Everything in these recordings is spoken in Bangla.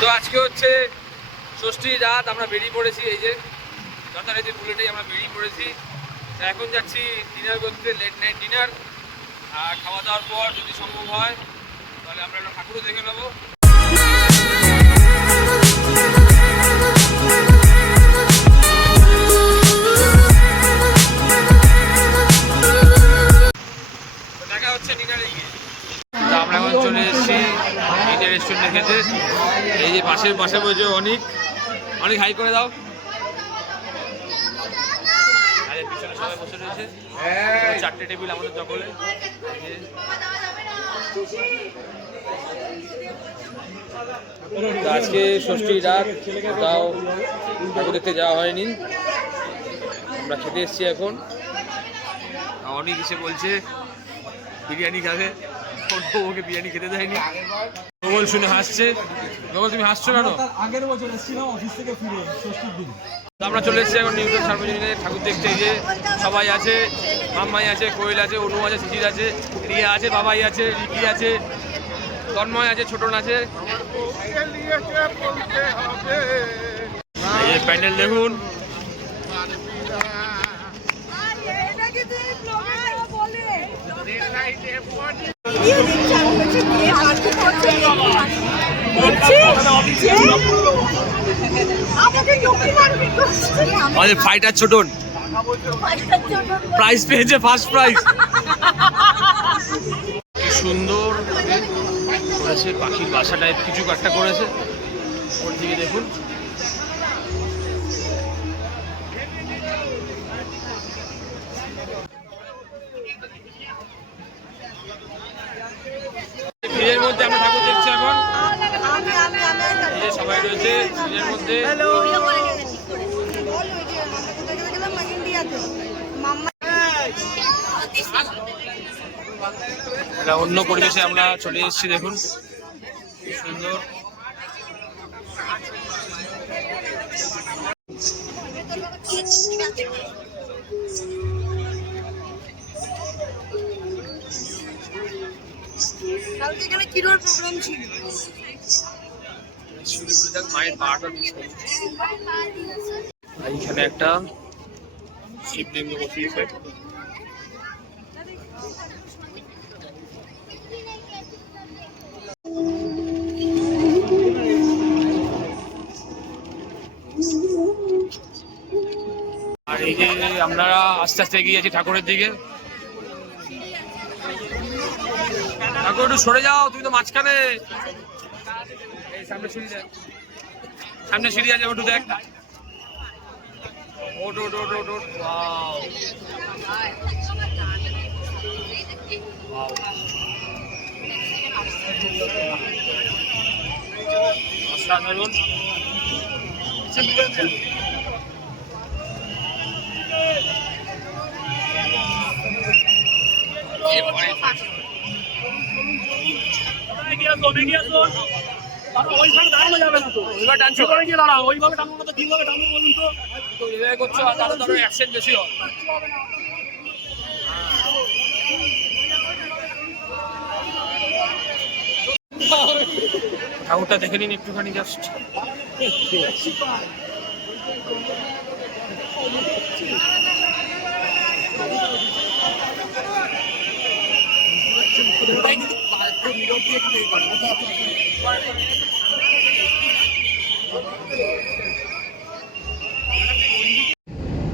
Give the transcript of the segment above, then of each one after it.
তো আজকে হচ্ছে ষষ্ঠী রাত, আমরা বেরিয়ে পড়েছি। এই যে যথারীতি বুলেটেই আমরা বেরিয়ে পড়েছি। এখন যাচ্ছি ডিনার করতে, লেট নাইট ডিনার। আর খাওয়া দাওয়ার পর যদি সম্ভব হয় তাহলে আমরা একটা ঠাকুরও দেখে নেবো। দেখা হচ্ছে ডিনারে গিয়ে। আমরা এখন চলে এসেছি ইন্ডিয়ান রেস্টুরেন্টে খেতে। এই যে পাশে বসে অনেক হাই করে দাও। পিছনে সবাই বসে রয়েছে, 4টে টেবিল আমাদের দখলে। আজকে ষষ্ঠী রাত, তাও ঠাকুর দেখতে যাওয়া হয়নি, আমরা খেতে এসেছি। এখন অনেক এসে বলছে বিরিয়ানি খাবে, ওকে বিরিয়ানি খেতে দেয়নি। গোগল শুনে হাসছে। গোগল, তুমি হাসছো কেন? আগের বছর এসেছিলাম অফিস থেকে ফিরে ষষ্ঠীর দিন। আমরা চলে এসেছি এখন নিউটন সার্বজনীনে ঠাকুর দেখতে। এই যে সবাই আছে, মাম্মাই আছে, কোয়েল আছে, অনু আছে, সিজির আছে, রিয়া আছে, বাবাই আছে, রিকি আছে, তন্ময় আছে, ছোটন আছে। এই যে প্যান্ডেল দেখুন। আমাদের ফাইটার ছোটন প্রাইজ পেয়েছে, ফার্স্ট প্রাইজ। কি সুন্দর করেছে, পাখির বাসা টাইপ কিছু একটা করেছে। ওর দিকে দেখুন। ভিড়ের মধ্যে আমরা ঠাকুর দেখছি এখন। সবাই রয়েছে ভিড়ের মধ্যে। অন্য পরিবেশে আমরা চলে এসেছি, দেখুন কি সুন্দর। এইখানে একটা শিবলিঙ্গ বসিয়েছে। আর এই যে আমরা আস্তে আস্তে এগিয়ে যাচ্ছি ঠাকুরের দিকে। ঠাকুর একটু সরে যাও, তুমি তো মাঝখানে। সামনে সিঁড়ি আছে, ওটু দেখ। ওট। অসাধারণ। ওইভাবে দাঁড়ানো যাবে না তো, ওইভাবে টানছো করে গিয়ে দাঁড়াও, ওইভাবে টানবো না তো কিভাবে টানবো বলুন তো? এভাবে করছো, আর তাহলে ধরো অ্যাকসেন্ট বেশি হয়। ঠাকুরটা দেখে নিন একটুখানি জাস্ট।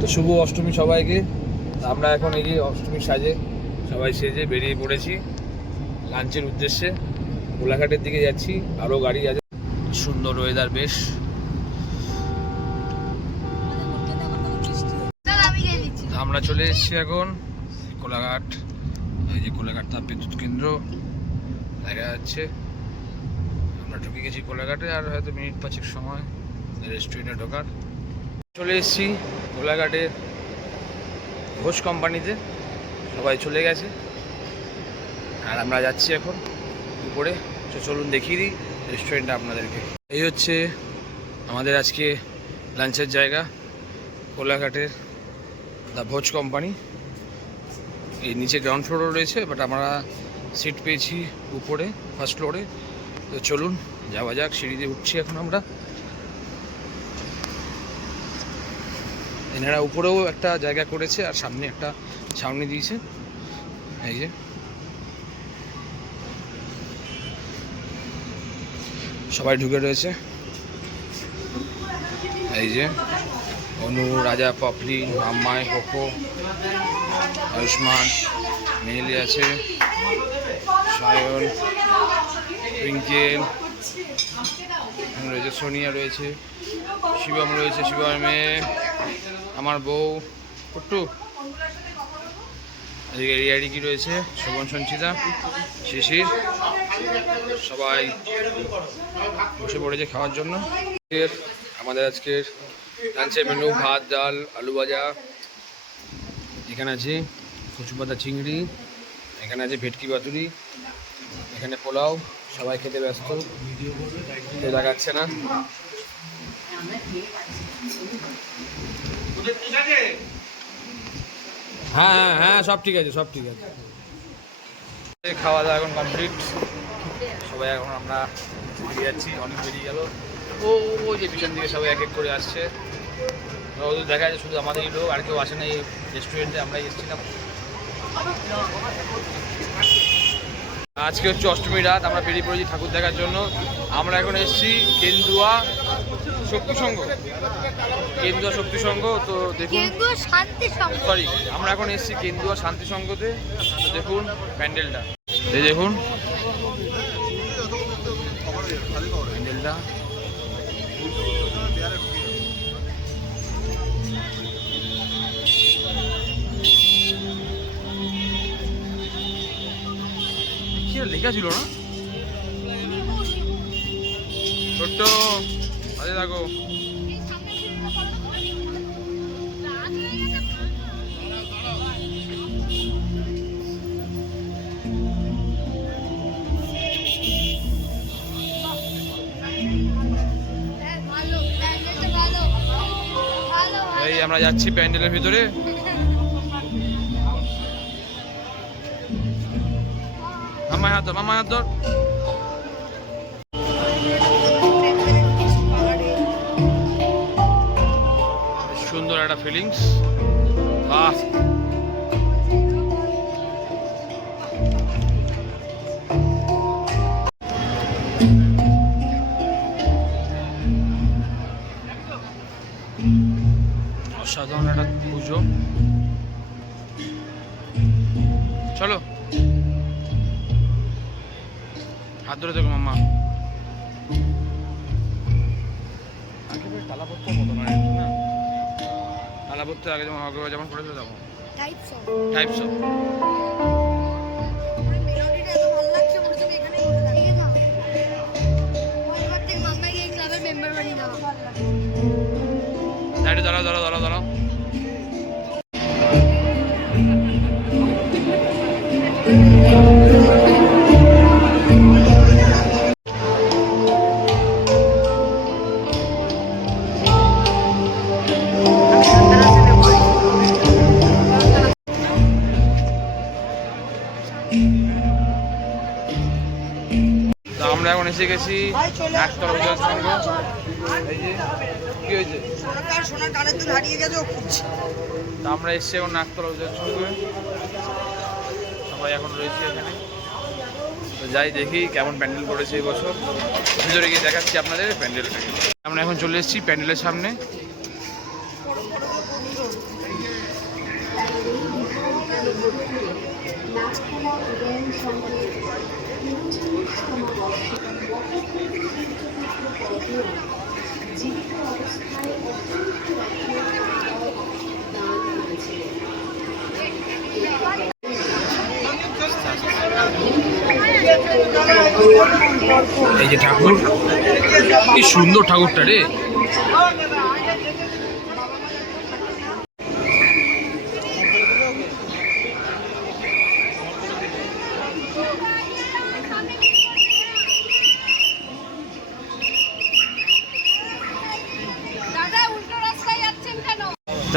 তো শুভ অষ্টমী সবাইকে। আমরা এখন এই যে অষ্টমীর সাজে সবাই সেজে বেরিয়ে পড়েছি লাঞ্চের উদ্দেশ্যে। কোলাঘাটের দিকে যাচ্ছি, আরও গাড়ি আছে। সুন্দর ওয়েদার, বেশ। আমরা চলে এসেছি এখন কোলাঘাট। এই যে কোলাঘাট তাপবিদ্যুৎ কেন্দ্র দেখা যাচ্ছে। আমরা ঢুকে গেছি কোলাঘাটে, আর হয়তো মিনিট 5 সময় রেস্টুরেন্টে ঢোকার। চলে এসেছি কোলাঘাটের ঘোষ কোম্পানিতে, সবাই চলে গেছে আর আমরা যাচ্ছি এখন উপরে। তো চলুন দেখিয়ে দিই রেস্টুরেন্টটা আপনাদেরকে। এই হচ্ছে আমাদের আজকে লাঞ্চের জায়গা, কোলাঘাটের দ্য ভোজ কোম্পানি। এই নিচে গ্রাউন্ড ফ্লোরও রয়েছে, বাট আমরা সিট পেয়েছি উপরে, ফার্স্ট ফ্লোরে। তো চলুন যাওয়া যাক, সিঁড়ি দিয়ে উঠছি এখন আমরা। এনারা উপরেও একটা জায়গা করেছে আর সামনে একটা ছাউনি দিয়েছে। এই যে সবাই ঢুকে রয়েছে। এই যে অনু, রাজা, পপলি, মাম্মাই, কোকো, আয়ুষ্মান, মেহেলি আছে, সায়ন, টুইঙ্কেল রয়েছে, সোনিয়া রয়েছে, শিবম রয়েছে, শিবম মেয়ে, আমার বউ পট্টু, এদিকে রিয়ারিকি রয়েছে, শোভন, সঞ্চিতা, শিশির, সবাই বসে পড়েছে খাওয়ার জন্য। আমাদের আজকের লাঞ্চের মেনু ভাত, ডাল, আলু ভাজা, এখানে আছে কচু পাতা চিংড়ি, এখানে আছে ভেটকি পাতুরি, এখানে পোলাও। সবাই খেতে ব্যস্ত, কেউ দেখাচ্ছে না। হ্যাঁ হ্যাঁ হ্যাঁ, সব ঠিক আছে, সব ঠিক আছে। খাওয়া দাওয়া এখন কমপ্লিট, সবাই এখন আমরা বেরিয়ে যাচ্ছি। অনেক বেরিয়ে গেল, ও যে পিছন দিকে সবাই এক এক করে আসছে। ওদের দেখা যাচ্ছে শুধু আমাদেরই লোক, আর কেউ আসে না এই রেস্টুরেন্টে, আমরাই এসেছিলাম। আজকে হচ্ছে অষ্টমী রাত, আমরা বেরিয়ে পড়েছি ঠাকুর দেখার জন্য। আমরা এখন এসেছি কেন্দুয়া শক্তি সংঘ, কেন্দুয়া শক্তি সংঘ। তো দেখুন, সরি, আমরা এখন এসেছি কেন্দুয়া শান্তি সংঘতে। দেখুন প্যান্ডেলটা, এই দেখুন প্যান্ডেলটা। কি লেখা ছিল না? ছোট্ট আরে দেখো, এই আমরা যাচ্ছি প্যান্ডেলের ভিতরে। মামায় হাত ধর, মামায় হাত ধর। সুন্দর একটা ফিলিংস, বাহ। অসাধারণ একটা পুজো। চলো হাত ধরে দেখো মাম্মা। একেবারে তালাপত্র মতো না, তালাপত্র আগে যেমন করেছিল তেমন টাইপস অফ। দাঁড়াও দাঁড়াও দাঁড়াও দাঁড়াও। আমরা এখন এসে গেছি একতলা উদয়ন সংঘ। এই যে কি হয়েছে, সোনার কানের দুল হারিয়ে গেছে, ও খুঁজছে। তা আমরা এসছি এখন নাকতলা উদয়ন সংঘে, সবাই এখন রয়েছে এখানে। তো যাই দেখি কেমন প্যান্ডেল করেছে এই বছর, ভিতরে গিয়ে দেখাচ্ছি আপনাদের প্যান্ডেলটাকে। আমরা এখন চলে এসেছি প্যান্ডেলের সামনে। এই যে ঠাকুর, কি সুন্দর ঠাকুরটা রে।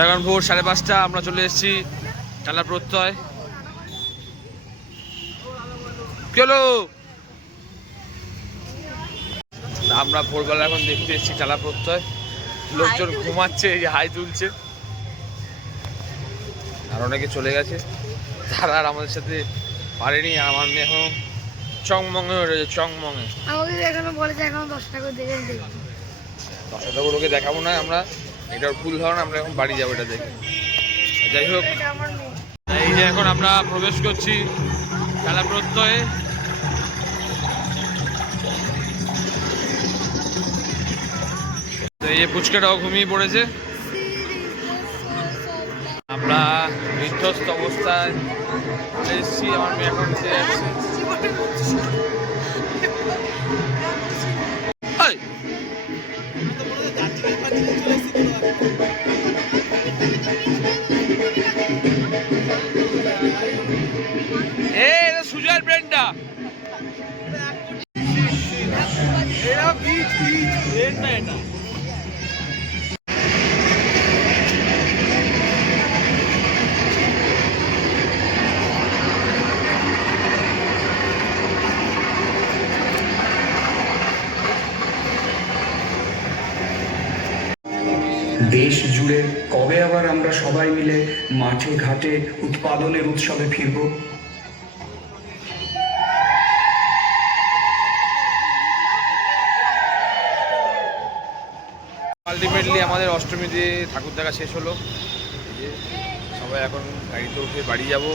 এখন ভোর 5:30, আমরা চলে এসেছি টালা প্রত্যয়। কি হলো? আমরা ভোরবেলা এখন দেখতে এসেছি টালা প্রত্যয়, লোকজন ঘুমাচ্ছে, এই যে হাই তুলছে, আর অনেকে চলে গেছে, তারা আর আমাদের সাথে পারেনি। আমার মেয়ে এখন চংমঙে রয়েছে, চংমঙে। আমাকে এখনো বলেছে এখনো 10 টাকা দেখে দেখবো। 10 টাকা ওকে দেখাবো না আমরা, এটার ভুল ধারণা, আমরা এখন বাড়ি যাবো এটা দেখে। যাই হোক, এটা আমার মেয়ে। এই যে এখন আমরা প্রবেশ করছি টালা প্রত্যয়ে। তো এই যে পুচকাটাও ঘুমিয়ে পড়েছে, আমরা বিধ্বস্ত অবস্থায় চলে এসেছি। আমার মেয়ে এখন নিচে যাচ্ছে। এই! এই, এটা সুজয়ের ব্রেনটা। দেশ জুড়ে কবে আবার আমরা সবাই মিলে মাঠে ঘাটে উৎপাদনের উৎসবে ফিরব? আলটিমেটলি আমাদের অষ্টমীতে ঠাকুর দেখা শেষ হলো। এই যে সবাই এখন গাড়িতে উঠে বাড়ি যাব।